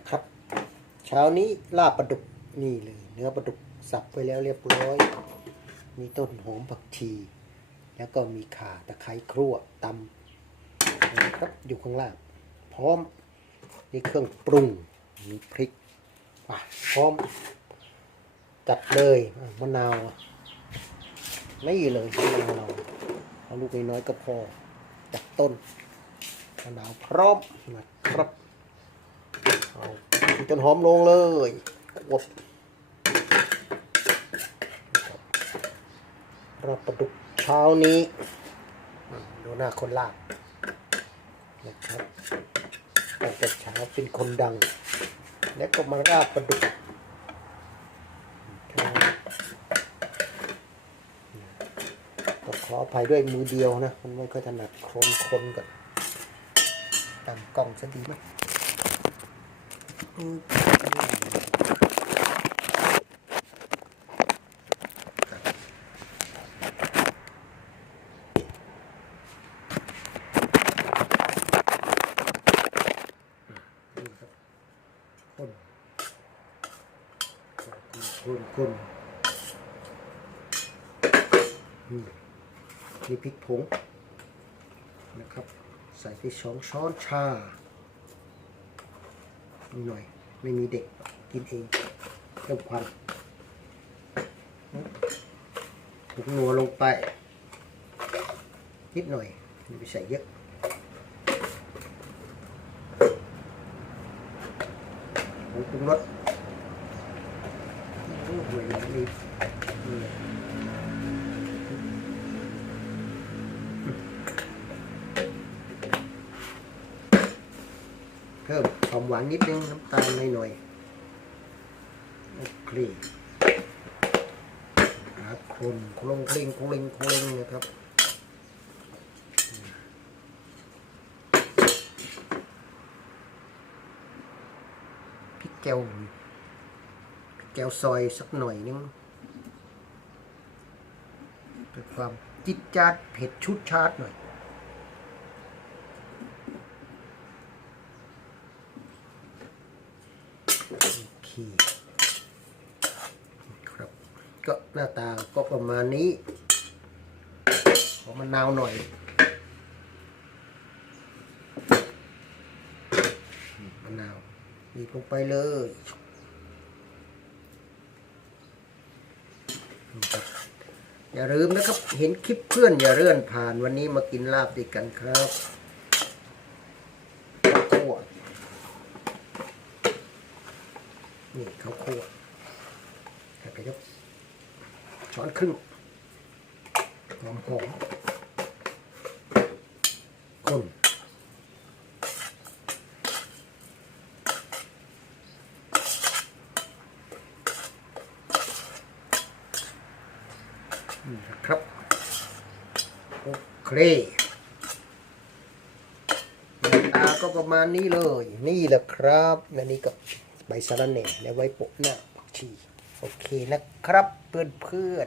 นะครับ เช้านี้ลาบปลาดุกนี่เลย เนื้อปลาดุกสับไปแล้วเรียบร้อย มีต้นหอมผักชี แล้วก็มีข่าตะไคร้ครั่วตำนะครับอยู่ข้างล่าง พร้อมนี่เครื่องปรุงมีพริกอะพร้อม จัดเลยมะนาวอะไม่เลยมะนาวเราเอาลูกน้อยก็พอจากต้นมะนาวพร้อมนะครับ เอาต้นหอมลงเลยกบเราประดุกเช้านี้ ดูหน้าคนลากนะครับตั้งแต่เช้าเป็นคนดัง แล้วก็มาราบประดุกก็ขออภัยด้วยมือเดียวนะ มันไม่ค่อยถนัดคนคนกันตั้งกล้องซะดีไหมอืม คนคนนี่พริกผงนะครับ ใส่ไปสองช้อนชา หน่อย ไม่มีเด็กกินเองเพิ่มความผงนัวลงไป นิดหน่อยไม่ไปใส่เยอะผงปรุงรสโอ้โหนมีนี่เพิ่ม ความหวานนิดนึงน้ำตาลหน่อยๆโอเคหาคนคลงเคลงคลงคลงนะครับพริกแกวพริกแกวซอยสักหน่อยนึงเพื่อความจิตจัดเผ็ดชุดชาติหน่อย โอ เคครับ ก็หน้าตาก็ประมาณนี้ ขอมะนาวหน่อยมะนาวบีบลงไปเลยอย่าลืมนะครับ เห็นคลิปเพื่อนอย่าเลื่อนผ่านวันนี้มากินลาบด้วยกันครับข้าวคั่ว นี่ข้าวคั่วใส่ไปครับช้อนครึ่งหอมหอมคนนี่นะครับ โอเคหน้าตาก็ประมาณนี้เลย นี่แหละครับและนี่ก็ ใบสะระแหน่และไว้โปะหน้าผักชี โอเคนะครับเพื่อนเพื่อน